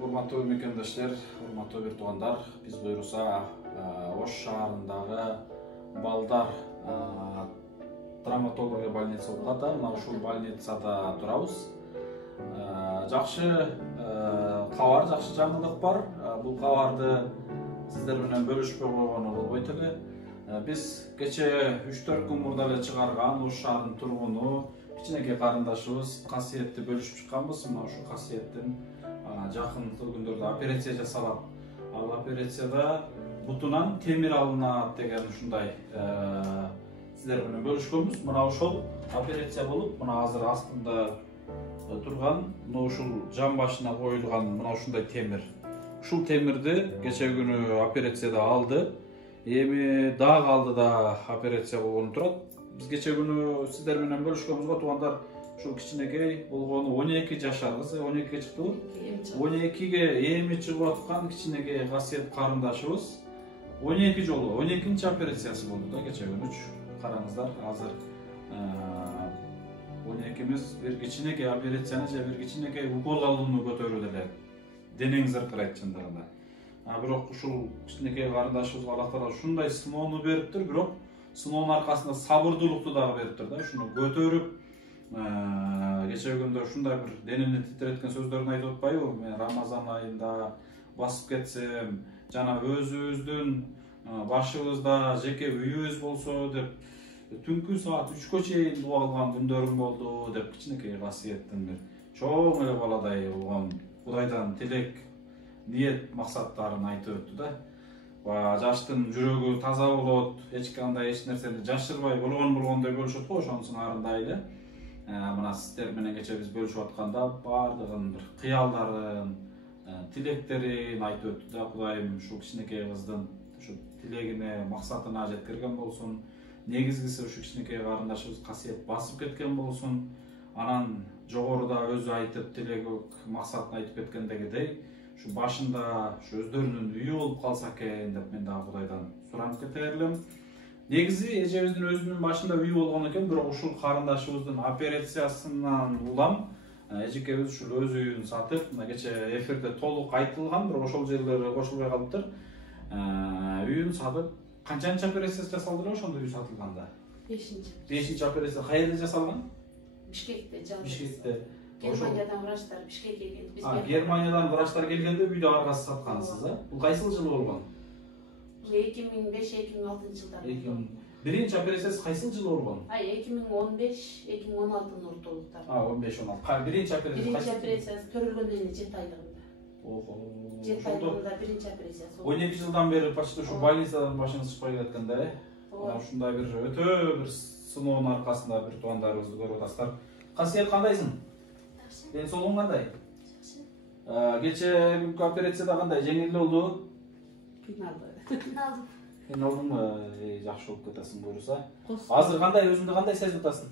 Урматтуу мекендештер, урматтуу бир туугандар, биз буйруса Ош шаарындагы балдар травматология больница болуп атат. Мына ушул больницада турабыз. Жакшы кабар, жакшы жаңылык бар. Бул кабарды сиздер менен бөлүшпөй койгону болбойт эле. Биз кече 3-4 күн мурда эле чыгарган Ош шаарынын тургуну, кичинекей карындашыбыз касиетти бөлүшүп чыкканбыз. Мына ушул касиеттин жакын күндөрдө операция жасалат. Ал операцияда бутунан темир алынат деген ушундай сиздер менен бөлүшкөнбүз. Мына ошол операция болуп, мына азыр астында турган, мына ушул жан башына коюлган мына ушундай темир. Ушул темирди кече күнү операцияда алды. Эми дагы алдыда операция болгону турат. Биз кече күнү сиздер менен бөлүшкөнбүз го туугандар. Ушул кичинекей болгону 12 жашар кыз, 12ге чыктыбы? 12ге эми чыгып аткан кичинекей касиет карындашыбыз 12 жолу 12-нчи операциясы болду да кече күнүчү. Караңыздар, азыр 12-миз бир кичинекей операцияны же бир кичинекей укол алууну көтөрүп эле денең зыркырайт чындыгында. Бирок ушул кичинекей карындашыбызга Аллах Таала ушундай сыноону бериптир, бирок сыноонун аркасында сабырдуулукту дагы бериптир да. Ушуну көтөрүп кече күндө ушундай бир денемди титиреткен сөздөрүн айтып атпайбы? Мен Рамазан айында басып кетсем, жана өзүбүздүн башыбызда жеке үйүбүз болсо деп түнкү саат 3-кө чейин дуа кылган күндөрүм болду деп кичинекей касиеттин бир чоң эле баладай болгон Кудайдан тилек, ниет, максаттарын айтып өттү да. Жаштын жүрөгү таза болот, эч кандай эч нерсени жашырбай болгондой бөлүшөт го, ошонун сыңарындай эле. Мына сиздер менен кече биз бөлүшүп атканда баардыгын бир кыялдарын, тилектерин айтып өттү да. Кудайым ушул кичинекей кыздын ушу тилегине, максатына жеткирген болсун. Негизгиси ушу кичинекей карындашыбыз касиет басып кеткен болсун. Анан жогоруда өзү айтып тилеги, максатын айтып кеткендегидей, ушу башында ушу өздөрүнүн үйү болуп калса экен деп мен дагы Кудайдан суранып кетер элем. Негизи эжебиздин өзүнүн башында үйү болгон экен, бирок ушул карындашыбыздын операциясынан улам эжекебиз ушул өз үйүн сатып, мына кече эфирде толук айтылган, бирок ошол жерлери кошулбай калыптыр. Үйүн сатып, канчанчы операция жасалды ошондо үй сатылганда? 5-нчи операция каерде жасалган? Бишкекте. Бишкекте. Германиядан врачтар Бишкекке келди. Германиядан врачтар келгенде үйдү аргасы саткансыз, Бул кайсыл жыл болгон? 2005-2006 жылдар. Биринчи операциясы кайсыл жыл болгон? 2015-2016 ортолуктар. 15-16. Биринчи операциясы төрөлгөндөн 7 айлыгында. 7 айлыгында биринчи операциясы. 12 жылдан бери почти ушу больницадан башыңыз чыкпай кеткен да. Ушундай бир өтө бир сыноонун аркасында бир туугандарыбызды көрүп атасыздар. Касиет кандайсың? Жакшы. Ден соолугуң кандай? Жакшы. Кече күнкү операцияда кандай? Жеңил болду? Кыйналдыңбы? Жакшы болуп кетесиң буюрса. Азыр кандай, өзүңдү кандай сезип атасың?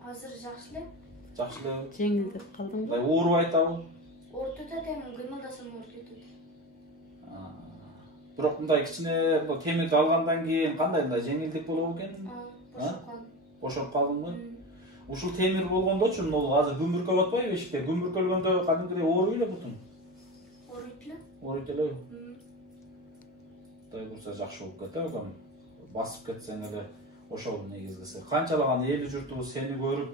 Азыр жакшы эле. Жакшы эле. Жеңилдеп калдыңбы? Мындай ооруп айтабы? Ооруп атат, эми кыймылдасам ооруп кетет. Бирок мындай кичине темирди алгандан кийин кандай, мындай жеңилдик болобу экен? Бошоп калдыңбы? Ушул темир болгондочу, азыр күмбүркөлүп атпайбы эшикте? Күмбүркөлгөндө кадимкидей ооруй эле бутуң? Ооруйт эле. Ооруйт эле. Кудай бурса жакшы болуп кетет экен. Басып кетсең эле ошол негизгиси. Канчалаган эл журтубуз сени көрүп,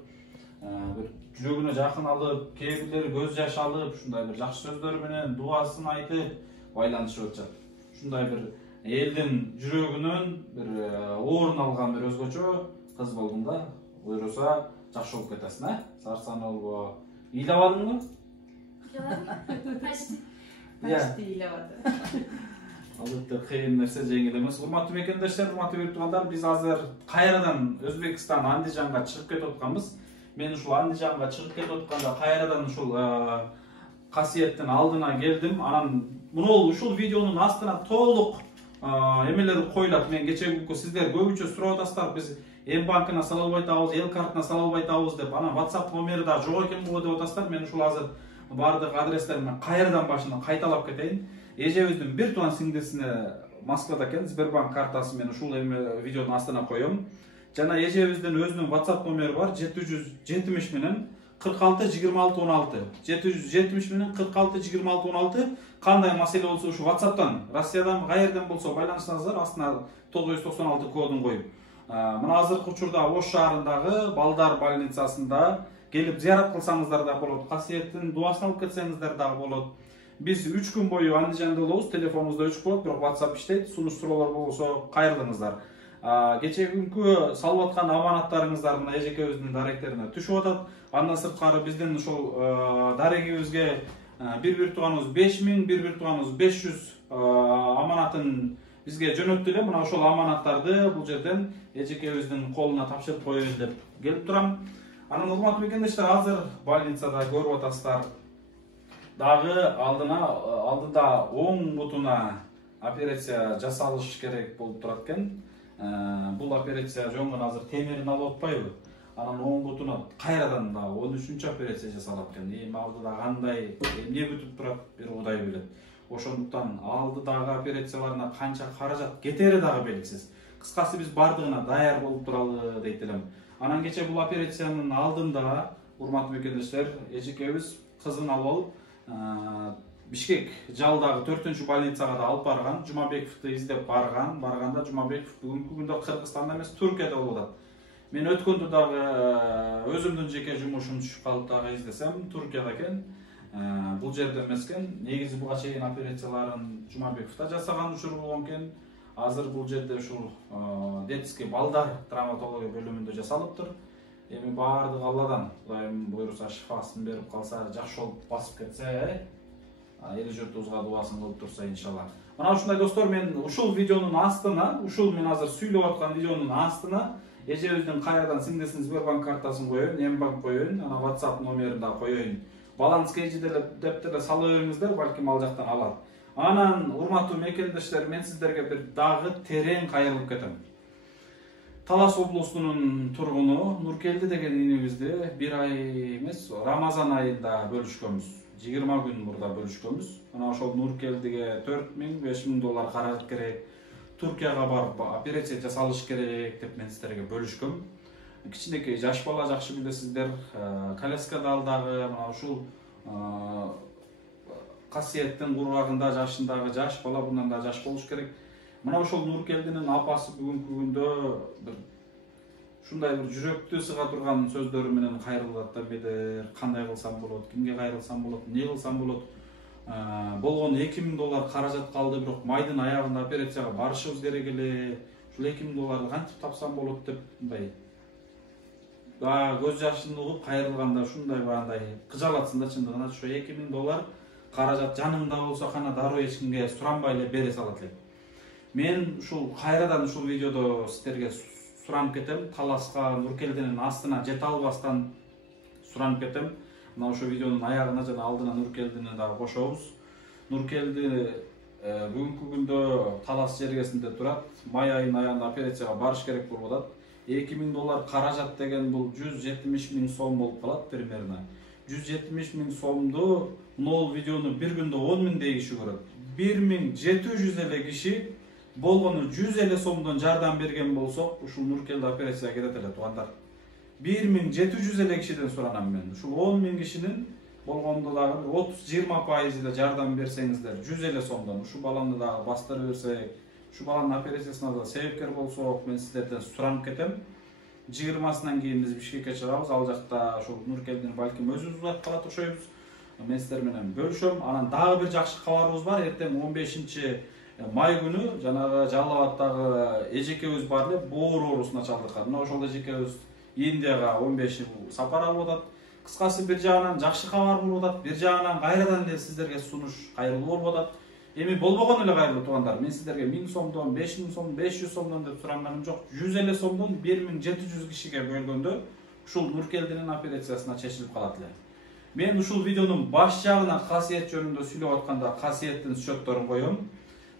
бир жүрөгүнө жакын алып, кээ бирлери көз жаш алып, ушундай бир жакшы сөздөр менен дубасын айтып байланышып атышат. Ушундай бир элдин жүрөгүнөн бир орун алган бир өзгөчө кыз болдуң да. Буйруса жакшы болуп кетесиң, Сарсан болбо. Ыйлабадыңбы? Ыйлабадым. Почти ыйлабады. Албетте кыйын нерсе, жеңил эмес. Урматтуу мекендештер, урматтуу бир туугандар, биз азыр кайрадан Өзбекстан Андижанга чыгып кетип атканбыз. Мен ушул Андижанга чыгып кетип атканда кайрадан ушул касиеттин алдына келдим. Анан мына ушул видеонун астына толук эмелер коюлат. Мен кече күнкү сиздер көбүнчө сурап атасыздар, биз М-банкына сала албай атабыз, эл картына сала албай атабыз деп, анан WhatsApp номери да жок экен го деп атасыздар. Мен ушул азыр бардык адрестеримен кайрадан башынан кайталап кетейин. Эжебиздин бир тууган сиңдисине Москвада экен, Сбербанк картасы мен ушул видеонун астына коём. Жана эжебиздин өзүнүн WhatsApp номери бар, 770 менен 46 26 16 770 менен 46 26 16 кандай маселе болсо ушу WhatsApp'tan Россиядан каерден болсо байланышсаңыздар астына 996 кодун коюп мына азыркы учурда Ош шаарындагы балдар больницасында келип зыярат кылсаңыздар да болот, касиеттин дуасын алып кетсеңиздер дагы болот. Биз 3 күн бою андижанда болобуз, телефонубузда өчүп болот, бирок WhatsApp иштейт. Сунуш суроолор болсо кайрылыңыздар. Кечеги күnkү салып аткан аманаттарыңыздар мына эжекебиздин даректерине түшүп атат. Андан сырткары биздин ушул дарегибизге бир тууганыбыз 5000, бир тууганыбыз 500 аманатын бизге жөнөттү эле. Мына ошол аманаттарды бул жерден эжекебиздин колуна тапшырып коеюн деп келип турам. Анан урматтуу мекендештер, азыр больницада көрүп атасыздар. Дагы алдыда оң бутуна операция жасалыш керек болуп турат экен. Бул операция жөн гана азыр темирин алып атпайбы? Анан оң бутуна кайрадан да 13-чү операция жасалат экен. Эми алдыда кандай, эмне бүтүп турат, бир Кудай билет. Ошондуктан алдыдагы операцияларына канча каражат кетери дагы белгисиз. Кыскасы биз бардыгына даяр болуп туралы дейт элем. Анан кече бул операциянын алдында урматтуу мекендештер, эжекебиз кызын алып Бишкек жалдагы 4-чү больницага да алып барган, Жумабековду издеп барганда Жумабеков бүгүнкү күндө Кыргызстанда эмес, Түркияда болуп атат. Мен өткөндө дагы өзүмдүн жеке жумушум түшүп калып дагы издесем, Түркияда экен. Бул жерде эмес экен. Негизи буга чейин операцияларын Жумабековда жасаган учур болгон экен. Азыр бул жерде ушул детский балдар травматология бөлүмүндө жасалыптыр. Эми баардыгы Алладан, Кудайым буйруса шифасын берип калса, жакшы болуп басып кетсе, эл журтубузга дуасын кылып турса иншалла. Мына ушундай достор, мен ушул видеонун астына, ушул мен азыр сүйлөп аткан видеонун астына эжебиздин кайрадан сиңдисинин Сбербанк картасын коеюн, Мбанк коеюн, ана WhatsApp номерин да коеюн. Баланс кежиде деп деле сала бериңиздер, балким ал жактан алат. Анан урматтуу мекендештер, мен сиздерге бир дагы терең кайрылып кетем. Талас облусунун тургуну Нуркелди деген инибизди бир ай эмес, Рамазан айында бөлүшкөнбүз. 20 күн мурда бөлүшкөнбүз. Мына ошол Нуркелдиге 4000-5000 доллар каражат керек. Туркияга барып операция жасалыш керек деп мен сиздерге бөлүшкөм. Кичинекей жаш бала, жакшы билесиздер, коляскада алдагы мына ушул касиеттин кургагында жашындагы жаш бала bundan да жаш болуш керек. Мына ошол Нуркелдинин апасы бүгүнкү күндө бир ушундай бир жүрөктү сыга турган сөздөрү менен кайрылат да, бедер кандай кылсам болот, кимге кайрылсам болот, эмне кылсам болот. Болгон 2000 доллар каражат калды, бирок майдын аягында операцияга барышыбыз керек эле. Ушул 2000 долларды кантип тапсам болот деп мындай көз жашын угуп кайрылганда ушундай баандай кыжалатсын да, чындыгында ошо 2000 доллар каражат жанымда болсо кана дароо эч кимге суранбай эле бере салат элем. Мен ушул кайрадан ушул видеодо сиздерге суранып кетем, таласка Нуркелдинин астына жете албастан суранып кетем. Мына ошол видеонун аягына жана алдына Нуркелдини дагы кошобуз. Нуркелди бүгүнкү күндө талас жергесинде турат. Май айынын аягында операцияга барыш керек болуп атат. 2000 доллар каражат деген бул 170 000 сом болуп калат примерно. 170 000 сомду могул видеону бир күндө 10 000 киши көрөт. 1700 эле киши болгону 100 эле сомдон жардам берген болсок, ушул Нуркелди операцияга кетет эле туугандар. 1700 эле кишиден суранам мен. Ушул 10 000 кишинин болгондо дагы 30-20% эле жардам берсеңиздер, 100 эле сомдон ушу баланы дагы бастырып берсек, ушу баланын операциясына да себепкер болсок, мен сиздерден суранып кетем. 20-сынан кийин биз Бишкекке чыгабыз. Ал жакта ушул Нуркелдини балким өзүбүз улатып калат окшойбуз. Мен сиздер менен бөлүшөм. Анан дагы бир жакшы кабарыбыз бар. Эртең 15 май күнү жанагы Жалал Абадтагы эжекебиз бар эле, боор оорусуна чалдыккан. Мына ошол эжекебиз Индияга 15 сапар алып атат. Кыскасы бир жагынан жакшы кабар болуп атат, бир жагынан кайрадан эле сиздерге сунуш кайрылуу болуп атат. Эми болбогон эле кайрылуу туугандар. Мен сиздерге 1000 сомдон, 5000 сом, 500 сомдон деп суранганым жок. 100 эле сомдон 1700 кишиге бөлгөндө ушул Нуркелдинин операциясына чечилип калат эле. Мен ушул видеонун баш жагына касиет жөнүндө сүйлөп атканда касиеттин счетторун коем.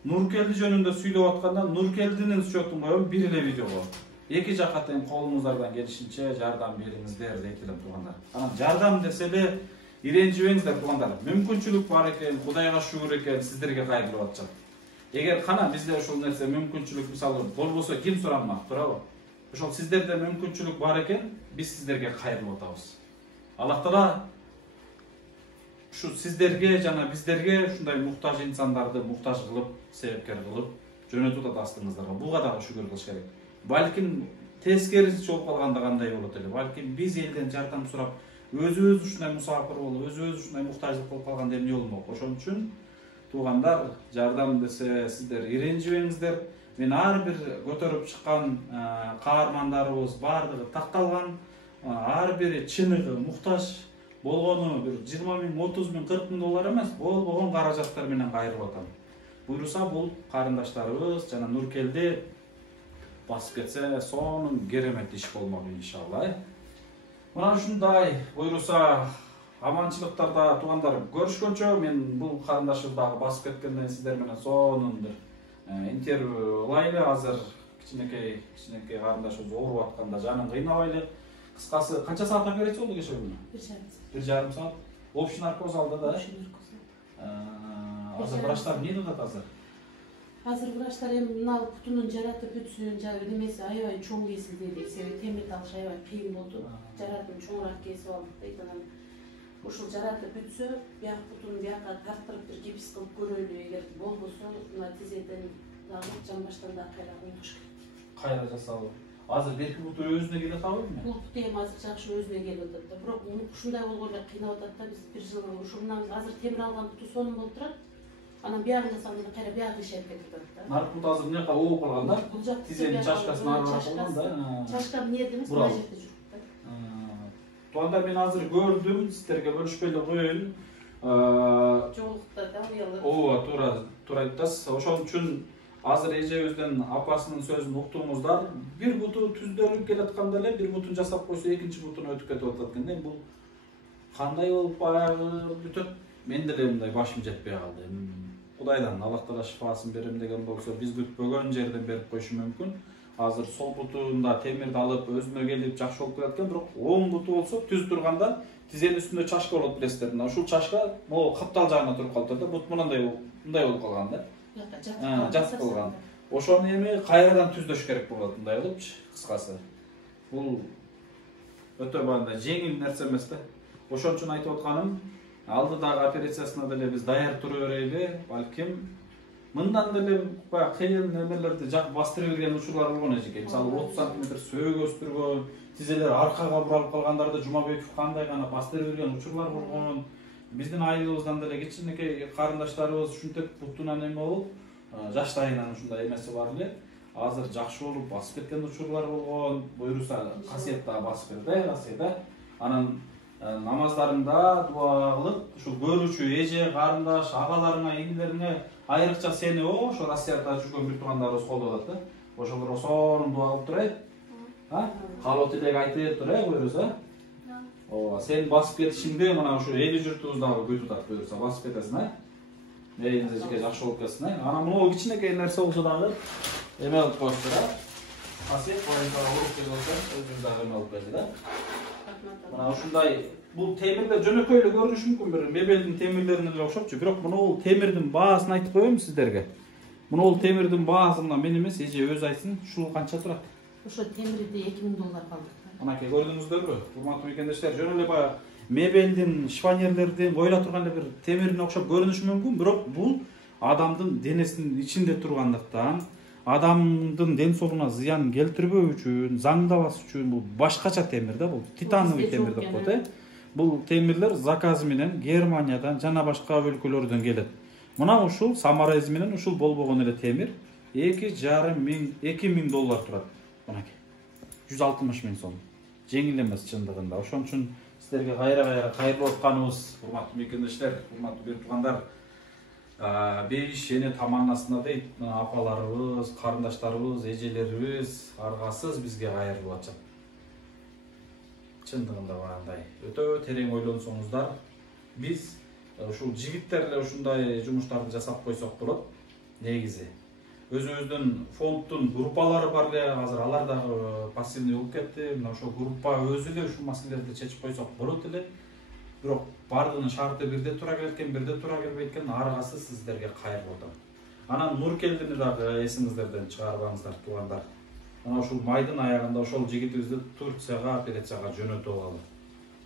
Нуркелди жөнүндө сүйлөп атканда Нуркелдинин счетун коем бир эле видеого. Эки жакка тең колуңуздардан келишинче жардам бериңиздер дейт элем туугандар. Анан жардам десе эле иренжибеңиздер туугандар. Мүмкүнчүлүк бар экен, Кудайга шүгүр экен, сиздерге кайрылып атышат. Эгер кана бизде ушул нерсе мүмкүнчүлүк мисалы болбосо ким суранмак, туурабы? Ошол сиздерде мүмкүнчүлүк бар экен, биз сиздерге кайрылып атабыз. Аллах Таала şu sizlerge jana bizlerge şunday muhtaç insanlardı muhtaç kılıp, sebepkar kılıp jönötüp atastığınızlarga buga da şükür kılış gerek. Balkim teskerisi çok kalganda kanday bolot ele. Balkim biz elden jardam surap özü şunday musafir bolup, özü şunday muhtaçlık bolup kalganda emne bolmok. Oşon üçin tuğandar jardam dese sizler irenjibеңиздер. Men har bir götürüp çıkan kahramanlarыбыз bardygy taktalgan, har biri çınıgı muhtaç болгону bir 20 ming, 30 ming, 40 ming dolar emas, болгон каражаттар менен кайрып атам. Buyursa bul karındaşlarımız jana Nurkeldi basıp ketse sonun geremet iş bolmalı inşallah. Mana şunday buyursa amançılıktarda tuğandar görüşkönçö men bul karındaşımdagı basıp ketkenden sizler menen sonun bir interview alaylı. Hazır kiçinekey karındaşımız ооруп atkanda janın kıynabaylı. Kıskası kança saattan beresi oldu geçe günü? 1,5 saat. Option narkoz aldı da. Hazır vraçlar ne dedi hazır? Hazır vraçlar hem mınal putunun jaratıp bütsün, nemesi aябай çoң kesildi deydi. Себеби темир талыш аябай кыйын болду. Жаратын чоңураак кесип алдык дейт анан. Ушул жаратып бүтсө, бияк путун бияка тарттырып бир гипс кылып көрөлү, эгер болбосо, мына тизеден дагы жамбаштан да кайра унтуш керек. Кайра жасалды. Hazır belki bu özüne gelip kalır mı? Bu putu hazır жақшы özüne gelip atады. Бирок ушундай болгондо кыйнап атат да, биз бир жылга ушундан азыр темир алган путу сонун болуп турат. Анан биягын жасаганда кайра биягы ишеп кетип атат да. Нарк пут азыр эмне кылып ооп калганда, тизенин чачкасына аралап калган да. Чачка эмнедимиз мына жерде жүрүп да. Туанда мен азыр көрдүм, сиздерге бөлүшпөй эле коеюн. Жолукта да уялы. Ооба, туура айтасыз. Ошон үчүн Hazır ejebizden apasının sözünü uqtuğumuzda bir butu tüzdölüp geletkanda ele bir butun jasap koysa ikinci butunu ötüp ketip atatkan. Bu kanday olup bayağı bütün men de mындай başım jetpey kaldı. Kudaydan Allah Taala şifasını berim degen bolsa biz bütpөгөн жерден berip koyuşu mümkün. Hazır sol butunda temirdi alıp özüme gelip жақшы olup keletken, bирок oң butu bolsa tüz turganda tizenin üstünde çaşka olup bilesizler. Uşul çaşka o kaptal jagına turup kaldı da but mындай olup kalgan da. Жатып калган. Ошону эми кайрадан түздөш керек болот мындай кылыпчы, кыскасы. Бул өтө банда жеңил нерсе эмес да. Ошон үчүн айтып атканым, алдыдагы операциясына деле биз даяр тура берели, балким мындан деле баягы кыйын немелерди жак бастырып берген учурлар болгон эжеке. Мисалы 30 см сөөк өстүргөн, тизелер аркага буралып калгандарда Жумабеков кандай гана бастырып берген учурлар болгон. Биздин айылыбыздан деле кичинекей карындаштарыбыз ушинтип бутунан эме болуп, жаштайынан ушундай эмеси бар эле. Азыр жакшы болуп басып кеткен учурлар болгон. Буйруса касиетта басып берди, касиетта. Анан намаздарында дуа кылып, ушул көрүүчү эже, карындаш, агаларыңа, иңилериңе айрыкча сени ошо Россияда жүргөн бир туугандарыбыз колдоп атат да. Ошолор сонун дуа кылып турайт. Каалоо тилек айтып турайт буйруса. Sen basıp ketişinde mana şu eli jurtubuzdagy күтүп атат буюрса басып кетесиң, а? Элиңизге жакшы болуп кетсин, а? Анан мына кичинекей нерсе болсо дагы эме алып коюптур, а? Касиет боюнча уруп келсе, өзүң дагы эме алып келди да. Мына ушундай бул темирде жөнөкөй эле көрүнүшү мүмкүн, бир мебелдин темирлерине эле окшопчу, бирок мына бул темирдин баасын айтып коеюн сиздерге. Мына бул темирдин баасы мына мен эмес, эже өзү айтсын, ушул канча турат? Ошо темирде 2000 доллар калды. Анакей көрдүңүздөрбү? Урматтуу мекендештер, жөн эле баягы мебелдин, шифонерлердин, коюла турган эле бир темирине окшоп көрүнүшү мүмкүн, бирок бул адамдын денесинин ичинде тургандыктан, адамдын ден соолугуна зыян келтирбөө үчүн, заңдабас үчүн бул башкача темир да, бул титановый темир деп коет, э? Бул темирлер заказы менен Германиядан жана башка өлкөлөрдөн келет. Мына ушул самара изи менен ушул болбогон эле темир 2000 доллар турат. Анакей 160 миң сом. Жеңил эмес чындыгында. Ошон үчүн сиздерге кайра кайрылып атканыбыз, урматтуу мекендештер, урматтуу бир туугандар, бейиш эне таманасына дейт, апаларыбыз, карындаштарыбыз, эжелерибиз аргасыз бизге кайрылып атышат. Чындыгында баягындай өтө терең ойлонсоңуздар, биз ушул жигиттер эле ушундай жумуштарды жасап койсок болот. Негизи өзүбүздүн фонддун группалары бар эле, азыр алар дагы пассивный болуп кетти. Мына ошол группа өзү эле ушул маселелерди чечип койсок болот эле. Бирок бардыгынын шарты бирде тура келген, бирде тура келбейт экен, аргасыз сиздерге кайрылып атам. Анан Нуркелдини дагы эсиңиздерден чыгарбаңыздар туугандар. Ana ошол майдын аягында ошол жигитибизди Турцияга операцияга жөнөтүп алалы.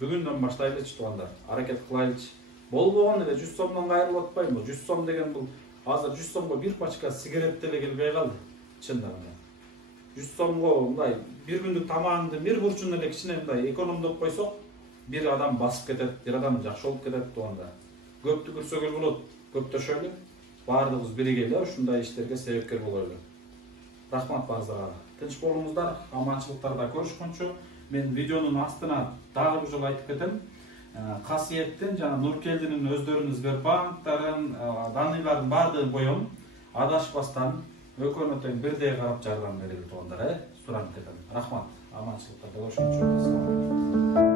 Бүгүндөн баштайлычы туугандар. Аракет кылайлычы. Болбогон эле 100 сомдон кайрылып атпайбы? 100 сом деген бул азыр 100 сомго бир пачка сигарет деле келбей калды. Чындыгында. 100 сомго мындай бир күндүк тамагыңды бир бурчуна эле кичине мындай экономдоп койсок, бир адам басып кетет, бир адам жакшы болуп кетет туугандар. Көп түкүрсөгөр болот, көп төшөлү. Бардыгыбыз биригеле ушундай иштерге себепкер болойлу. Рахмат барыңыздарга. Тынч болуңуздар, аманчылыктарда көрүшкөнчө. Мен видеонун астына дагы бир жолу айтып кетем. Касиеттин жана Нуркелдинин өздөрүнүн Сбербанктарын, даныйлардын баардыгын коем. Адашпастан өкөнө тең бирдей карап жардам берели туугандар, суранып кетем. Рахмат. Аманчылыктарда көрүшкөнчө.